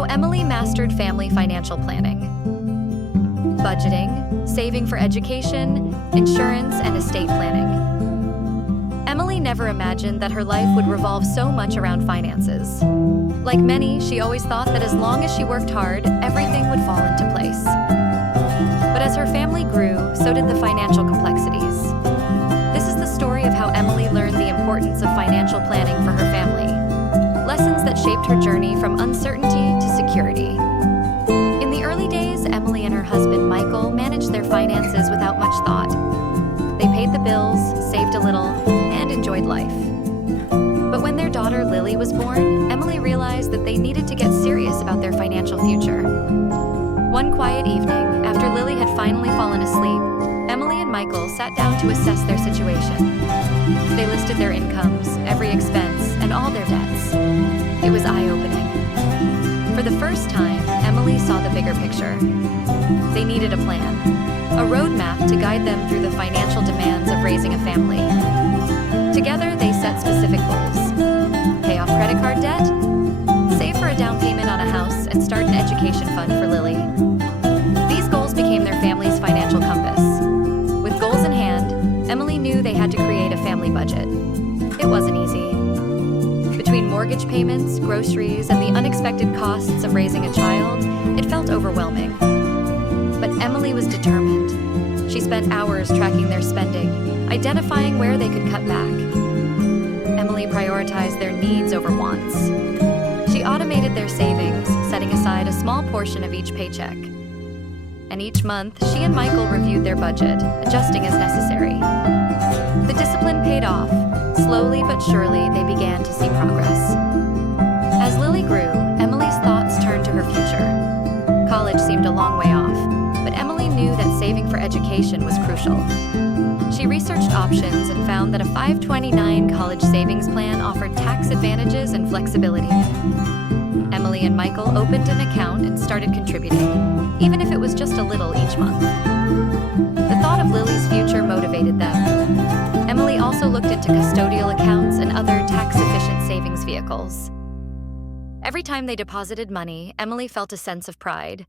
How Emily mastered family financial planning. Budgeting, saving for education, insurance, and estate planning. Emily never imagined that her life would revolve so much around finances. Like many, she always thought that as long as she worked hard, everything would fall into place. But as her family grew, so did the financial complexities. This is the story of how Emily learned the importance of financial planning for her family. Lessons that shaped her journey from uncertainty to security. In the early days, Emily and her husband Michael managed their finances without much thought. They paid the bills, saved a little, and enjoyed life. But when their daughter Lily was born, Emily realized that they needed to get serious about their financial future. One quiet evening, after Lily had finally fallen asleep, Emily and Michael sat down to assess their situation. They listed their incomes, every expense, and all their debts. It was eye-opening. For the first time, Emily saw the bigger picture. They needed a plan, a roadmap to guide them through the financial demands of raising a family. Together, they set specific goals. Pay off credit card debt, save for a down payment on a house, and start an education fund for Lily. These goals became their family's financial compass. With goals in hand, Emily knew they had to create a family budget. It wasn't easy. Between mortgage payments, groceries, and the unexpected costs of raising a child, it felt overwhelming. But Emily was determined. She spent hours tracking their spending, identifying where they could cut back. Emily prioritized their needs over wants. She automated their savings, setting aside a small portion of each paycheck. And each month, she and Michael reviewed their budget, adjusting as necessary. The discipline paid off. Slowly but surely, they began to see progress. As Lily grew, Emily's thoughts turned to her future. College seemed a long way off, but Emily knew that saving for education was crucial. She researched options and found that a 529 college savings plan offered tax advantages and flexibility. Emily and Michael opened an account and started contributing, even if it was just a little each month. The thought of Lily's future motivated them. Emily also looked into custodial accounts and other tax-efficient savings vehicles. Every time they deposited money, Emily felt a sense of pride.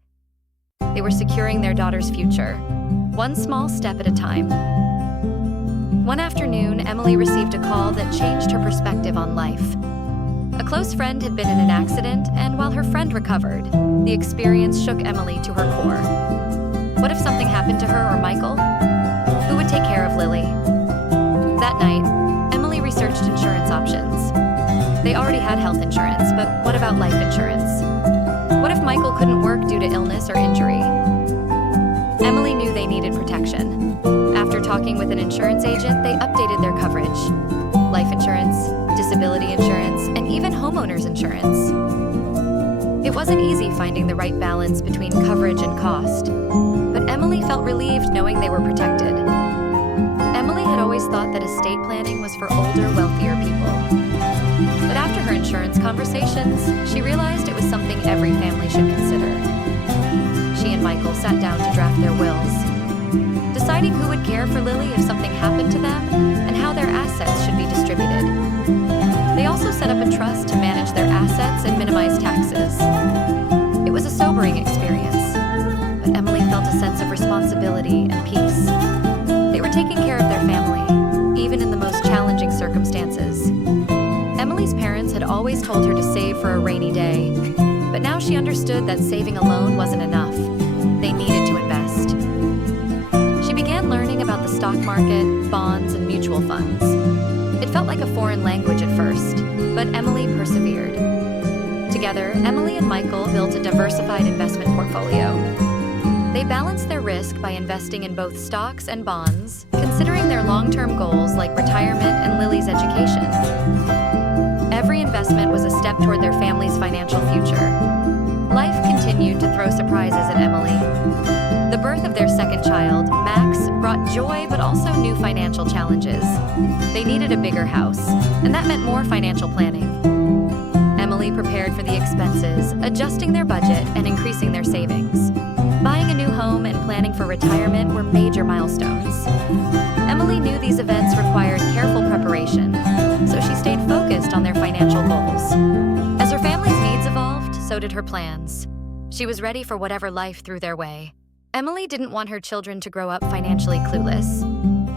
They were securing their daughter's future, one small step at a time. One afternoon, Emily received a call that changed her perspective on life. A close friend had been in an accident, and while her friend recovered, the experience shook Emily to her core. What if something happened to her or Michael? Who would take care of Lily? That night, Emily researched insurance options. They already had health insurance, but what about life insurance? What if Michael couldn't work due to illness or injury? Emily knew they needed protection. After talking with an insurance agent, they updated their coverage. Life insurance, disability insurance, and even homeowners insurance. It wasn't easy finding the right balance between coverage and cost, but Emily felt relieved knowing they were protected. Emily had always thought that estate planning was for older, wealthier people. But after her insurance conversations, she realized it was something every family should consider. She and Michael sat down to draft their wills, deciding who would care for Lily if something happened to them and how their assets should be distributed. They also set up a trust to manage their assets and minimize taxes. It was a sobering experience, but Emily felt a sense of responsibility and peace. They were taking care of their family, even in the most challenging circumstances. Emily's parents had always told her to save for a rainy day, but now she understood that saving alone wasn't enough. They needed to invest. She began learning about the stock market, bonds, and mutual funds. It felt like a foreign language at first, but Emily persevered. Together, Emily and Michael built a diversified investment portfolio. They balanced their risk by investing in both stocks and bonds, considering their long-term goals like retirement and Lily's education. Every investment was a step toward their family's financial future. Life continued to throw surprises at Emily. The birth of their second child, Max, brought joy but also new financial challenges. They needed a bigger house, and that meant more financial planning. Emily prepared for the expenses, adjusting their budget and increasing their savings. Buying a new home and planning for retirement were major milestones. Emily knew these events required careful preparation, so she stayed focused on their financial goals. As her family's needs evolved, so did her plans. She was ready for whatever life threw their way. Emily didn't want her children to grow up financially clueless.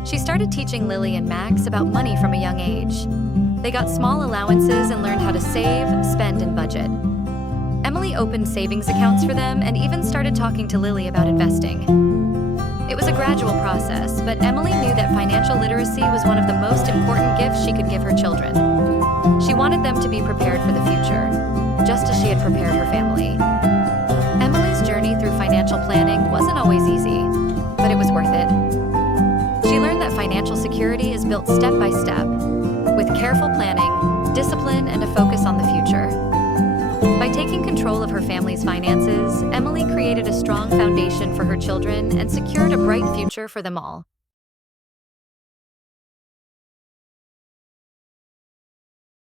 She started teaching Lily and Max about money from a young age. They got small allowances and learned how to save, spend, and budget. Emily opened savings accounts for them and even started talking to Lily about investing. It was a gradual process, but Emily knew that financial literacy was one of the most important gifts she could give her children. She wanted them to be prepared for the future, just as she had prepared her family. Emily's journey through financial planning wasn't always easy, but it was worth it. She learned that financial security is built step by step, with careful planning, discipline, and a focus on the future. By taking control of her family's finances, Emily created a strong foundation for her children and secured a bright future for them all.